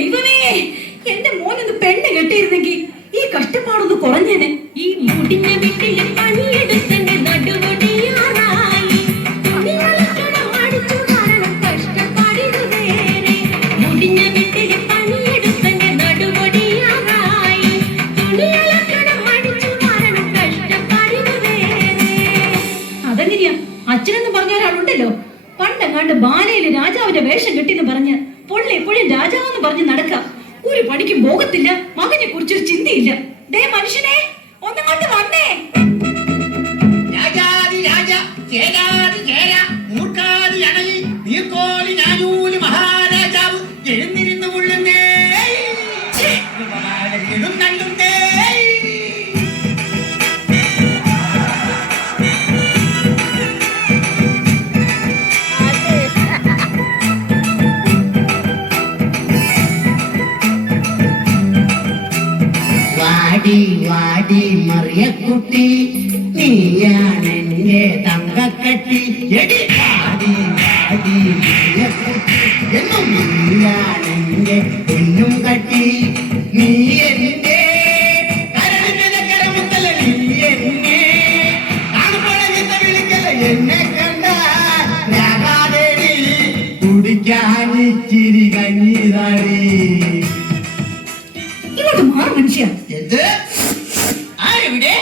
ദൈവമേ, എന്റെ മോനൊന്ന് പെണ്ണ് കെട്ടിയിരുന്നെങ്കിൽ ഈ കഷ്ടപ്പാടൊന്ന് കുറഞ്ഞേനെ. ഈ മുടിഞ്ഞ വീട്ടിലെ പണിയെടുത്തന്റെ നടുവൊടിയാറായി. തുണികളൊക്കെ മടിച്ചു കാരണം കഷ്ടപ്പാടിത് വേറെ. മുടിഞ്ഞ വീട്ടിലെ പണിയെടുത്തന്റെ നടുവൊടിയാറായി. തുണികളൊക്കെ മടിച്ചു കാരണം കഷ്ടപ്പാടിത് വേറെ. അതെങ്ങനെയാ? അച്ഛനെന്ന് പറഞ്ഞ ഒരാളുണ്ടല്ലോ, പണ്ടെങ്ങാണ്ട് ബാലയില് രാജാവിന്റെ വേഷം കെട്ടിന്ന് പറഞ്ഞ് പൊള്ളി എപ്പോഴും രാജാവെന്ന് പറഞ്ഞ് നടക്കാം. ഒരു പണിക്കും പോകത്തില്ല, മകനെ കുറിച്ചൊരു ചിന്തയില്ല. ദേ മനുഷ്യനെ, ഒന്നങ്ങോട്ട് വന്നേ. മഹാരാജാവ് എഴുന്നിരുന്നു കൊള്ളുന്നേ. വാടി വാടി മറിയക്കുട്ടി, നീയാണെന്റെ തങ്കക്കട്ടി. എടി വാടി വാടി മറിയക്കുട്ടി, എന്നും നീയാണെന്റെ പൊന്നും കട്ടി. നീ എന്റെ കരമുത്തല, നീ എന്നെ കാണുമ്പോഴെന്ന് വിളിക്കല. എന്നെ കണ്ട രാഗാദേവി കുടിക്കാനിച്ചിരി കഞ്ഞിതാടി. മനുഷ്യ ആരെവിടെ?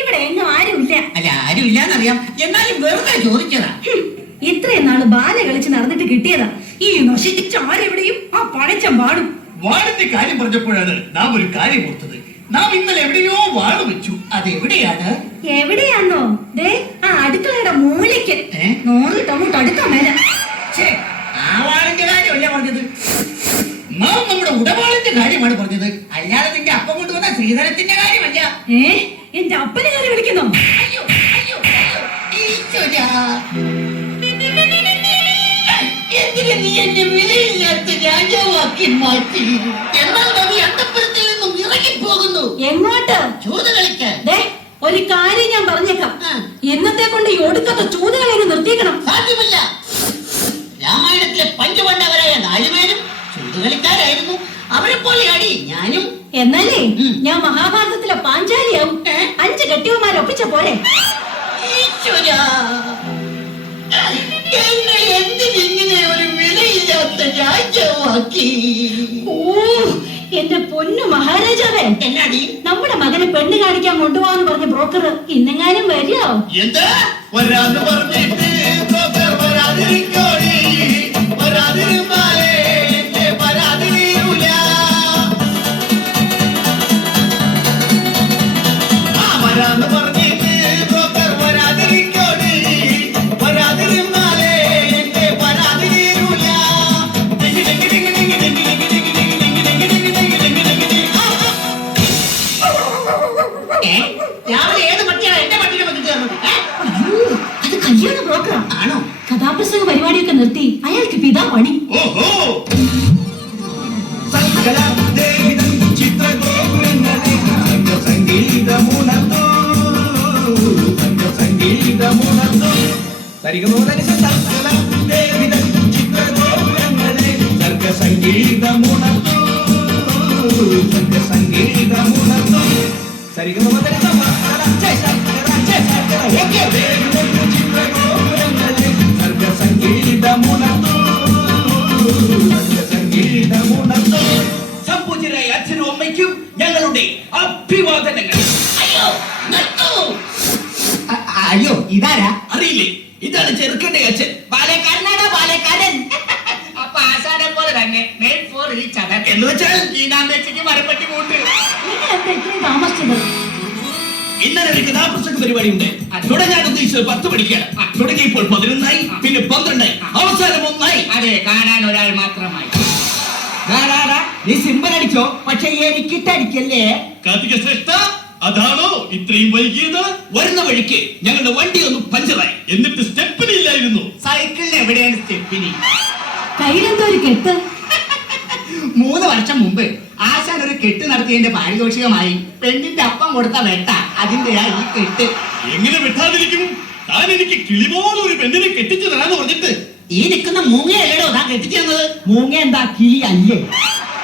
ഇവിടെ എങ്ങും ആരുമില്ല. അല്ല, ആരുമില്ലാന്നറിയാം, എന്നാലും വെറുതെ ചോദിച്ചതാ. ഇത്രയും നാള് ബാല കളിച്ച് നടന്നിട്ട് കിട്ടിയതാ. ഈ നശിച്ച ആരെവിടെയും ആ പഴച്ചം വാടും. വാളിന്റെ കാര്യം പറഞ്ഞപ്പോഴാണ് നാം ഒരു കാര്യം ഓർത്തത്. നാം ഇന്നലെ എവിടെയോ വാള് വെച്ചു. അതെവിടെയാണ്? എവിടെയാന്നോ? ദേ ആ അടുക്കളയുടെ മൂലയ്ക്ക്. 100 ടൊമാറ്റോ അടുക്കാൻ മേല. ആ വാളിന്റെ കാര്യമല്ല പറഞ്ഞത്, നാം നമ്മുടെ ഉടവാളിന്റെ കാര്യമാണ് പറഞ്ഞത്. അല്ലാതെ നിന്റെ അപ്പം കൊണ്ടുവന്ന ശ്രീധരത്തിന്റെ കാര്യമല്ല. എന്റെ അപ്പനെ കാര്യം വിളിക്കുന്നോ? അയ്യോ അയ്യോ അയ്യോ, ഈശ്വരാ. എന്തിനാ നീ എന്റെ വിലയില്ലാത്ത രാജാവാക്കി മാറ്റി? എന്നാൽ നീ അന്തപ്പുരത്തിൽ നിന്നും ഇറങ്ങിപ്പോകുന്നു. എങ്ങോട്ട്? ചൂത് കളിക്കാൻ. ഒരു കാര്യം ഞാൻ പറഞ്ഞേക്കാം, എന്നത്തെ കൊണ്ട് ഈ ഒടുക്കത്തെ ചൂതുകളെ നിർത്തിക്കണം. സാധ്യമല്ല. രാമായണത്തിലെ പഞ്ചപാണ്ഡവരായ 4 പേരും ചൂതുകളിക്കാരായിരുന്നു. അവരെ പോലെയാടി ഞാനും. എന്നാലേ ഞാൻ മഹാഭാരതത്തിലെ പാഞ്ചാലിയാവും. 5 കെട്ടിയവന്മാരെ ഒപ്പിച്ച പോലെ. ഈശ്വരാ, എന്നെ എന്തിനിങ്ങനെ ഒരു വിലയില്ലാത്ത രാജാവാക്കി? ഓ എന്റെ പൊന്നു മഹാരാജാവേ, എന്നാടി? നമ്മുടെ മകനെ പെണ്ണ് കാണിക്കാൻ കൊണ്ടുപോകാന്ന് പറഞ്ഞ ബ്രോക്കർ ഇന്നെങ്ങാനും വരിയോ? എന്താ വരാന്ന് പറഞ്ഞിട്ട് ബ്രോക്കർ വരാതിരിക്കോടി, വരാതിരുന്നാലേ എന്റെ പരാതി തീരൂല. വരാന്ന് പറഞ്ഞിട്ട് ബ്രോക്കർ വരാതിരിക്കോടി, വരാതിരുന്നാലേ എന്റെ പരാതി തീരൂല. രാവിലെ ഏത് പട്ടിയാണ് എന്റെ പട്ടിനെ പറ്റി ചേർന്നത്? അത് കല്യാണ ബ്രോക്കറാ. ആണോ? കഥാപ്രസംഗ പരിപാടിയൊക്കെ നിർത്തി അയാൾക്ക് പിതാ പണി. ഓഹോ, സംപൂജ്യരായ അച്ഛനും അമ്മയ്ക്കും ഞങ്ങളുടെ അഭിവാദനങ്ങൾ. അയ്യോ നിർത്തൂ. അയ്യോ, ഇതാരാ? അറിയില്ലേ? ഇതാണ് ചെറുക്കന്റെ അച്ഛൻ. പാലക്കാരനാണോ? പാലക്കാരൻ. അപ്പൊ ആശാനെ പോലെ തന്നെ മെയിൻ ഫോർ ഈ ചടൻ എന്ന് വെച്ചാൽ ഈനാമ്പേച്ചിക്ക് മരപ്പറ്റി കൂട്ട്. നിങ്ങൾ എന്താ ഇത്രയും താമസിച്ചത്? ഇന്നലെ ഒരു കഥാപ്രസംഗ പരിപാടി ഉണ്ട്. തുടങ്ങാൻ ഉദ്ദേശിച്ചത് 10 മണിക്കാണ്. തുടങ്ങിയപ്പോൾ 11 പിന്നെ 12 അവസാനം 1. അതെ, കാണാൻ ഒരാൾ മാത്രമായി. നീ സിമ്പൽ അടിച്ചോ, പക്ഷെ എനിക്കിട്ടടിക്കല്ലേ. കാർത്തിക ശ്രേഷ്ഠ, അതാണോ ഇത്രയും വൈകിയത്? വരുന്ന വഴിക്ക് ഞങ്ങളുടെ വണ്ടി ഒന്ന് പഞ്ചറായി. എന്നിട്ട് സ്റ്റെപ്പിന് ഇല്ലായിരുന്നു. സൈക്കിളിന് എവിടെയാണ് സ്റ്റെപ്പിനി? കയ്യിലെന്തോ ഒരു കെട്ട്. 3 വർഷം മുമ്പ് ആശാൻ ഒരു കെട്ട് നടത്തിയതിന്റെ പാരിതോഷികമായി പെണ്ണിന്റെ അപ്പം കൊടുത്ത വെട്ട. അതിന്റെയാ ഈ കെട്ട്. എങ്ങനെ വെട്ടാതിരിക്കും? താൻ എനിക്ക് കിളിപോലെ ഒരു പെണ്ണിനെ കെട്ടിച്ചു തരാന്ന് പറഞ്ഞിട്ട്. ഈ നിൽക്കുന്ന മൂങ്ങയല്ലടോ താൻ കെട്ടിച്ചു തന്നത്. മൂങ്ങ എന്താ കിളി അല്ലേ?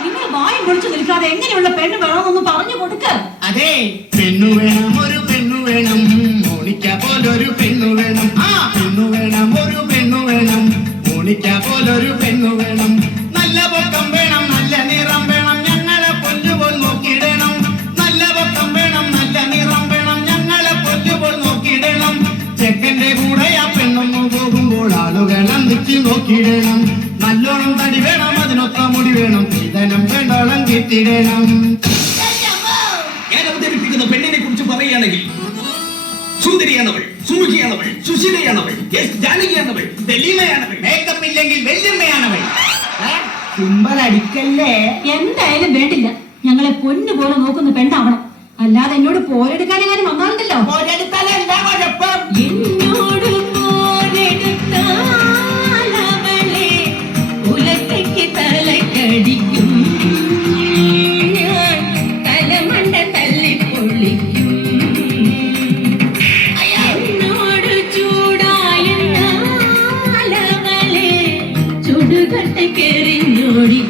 നിങ്ങൾ പൊളിച്ചു നിൽക്കാതെ എങ്ങനെയുള്ള പെണ്ണ് വേണമെന്ന് പറഞ്ഞു കൊടുക്ക. അതെ, പെണ്ണു വേണം, ഒരു പെണ്ണു വേണം, മോണിക്ക പോലൊരു പെണ്ണു വേണം. ആ പെണ്ണു വേണം, ഒരു പെണ്ണു വേണം, മോണിക്ക പോലൊരു പെണ്ണു വേണം. നല്ല പൊക്കം വേണം, നല്ല നിറം വേണം, ഞങ്ങളെ പൊന്നുപോൽ നോക്കിയിടണം. നല്ല പൊക്കം വേണം, നല്ല നിറം വേണം, ഞങ്ങളെ പൊന്നുപോൽ നോക്കിയിടണം. ചെക്കന്റെ കൂടെ ആ പെണ്ണൊന്നു പോകുമ്പോൾ ആളുകൾ അന്തിച്ച് നോക്കിയിടണം. നല്ലോണം തടി വേണം, അതിനൊത്ത മുടി വേണം, ഇതനം വേണ്ടോളം കിട്ടിയിടണം. ഞാൻ അവതരിപ്പിക്കുന്ന പെണ്ണിനെ കുറിച്ച് പറയുകയാണെങ്കിൽ സുന്ദരിയാണവൾ, സുമുഖിയാണവൾ, സുശീലയാണവൾ, എസ് ജാനകിയാണവൾ, ദലീമയാണവൾ. മേക്കപ്പ് ഇല്ലെങ്കിൽ വെല്ലുമ്മയാണവൾ. സിമ്പൽ അടിക്കല്ലേ. എന്തായാലും വേണ്ടില്ല, ഞങ്ങളെ പൊന്നു പോലെ നോക്കുന്ന പെണ്ണാവണം. അല്ലാതെ എന്നോട് പോരെടുക്കാനെങ്ങാനും വന്നാലുണ്ടല്ലോ. ഒരെടുത്താൽ എന്താ കുഴപ്പം? എന്നോട് പോരെടുത്താലവളെ ഉലക്കയ്ക്ക് തലക്കടിക്കും, ഞാൻ തലമണ്ട തല്ലിപ്പൊള്ളിക്കും. എന്നോട് ചൂടായെന്നാലവളെ ചുടുകട്ട കെറിഞ്ഞോടി